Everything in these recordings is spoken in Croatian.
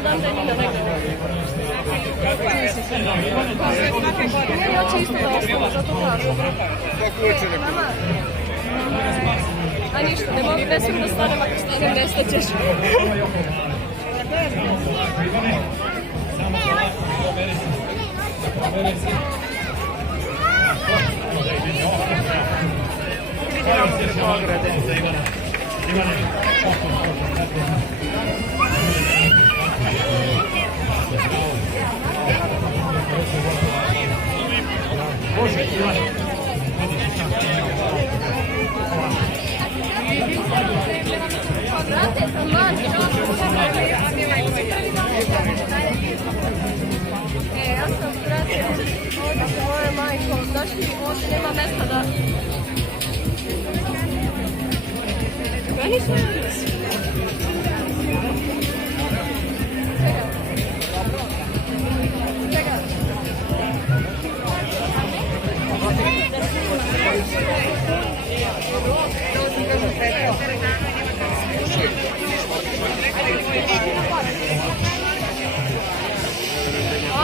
znam da je Nina negdje. Ja će isto da ostalo, zato kažem. A ništa, ne smijem da stanem, ako stanem nestaćeš. Ja sam brate, ovdje sa moje majkom, znaš mi ovdje nema mesta da... Ja nisam vidio. Čega?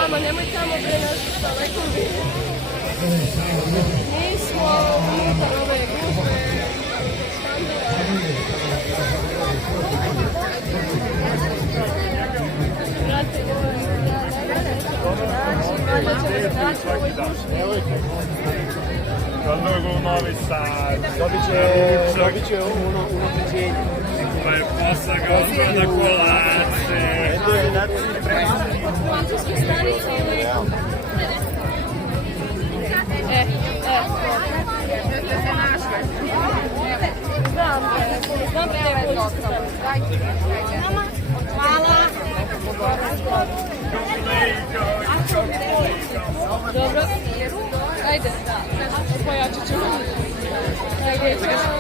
Ama nemoj tamo bre nešto sa nekom vidim. Nismo unutar ove grupe. Brate, valjda ćemo se naći u ovoj društvi. Kad mogu u Novi Sad, dobit će unapređenje. Pa je posla ga na kolače. Od francuske stanice ili... Znam da je francuske stanice. Hvala. Dobro. Ajde. Pojačat ćemo. Ajde, čao.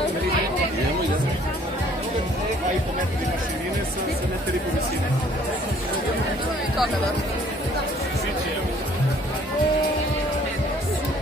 A i po metri mašine sa metri po visine. Toga da. Svi će.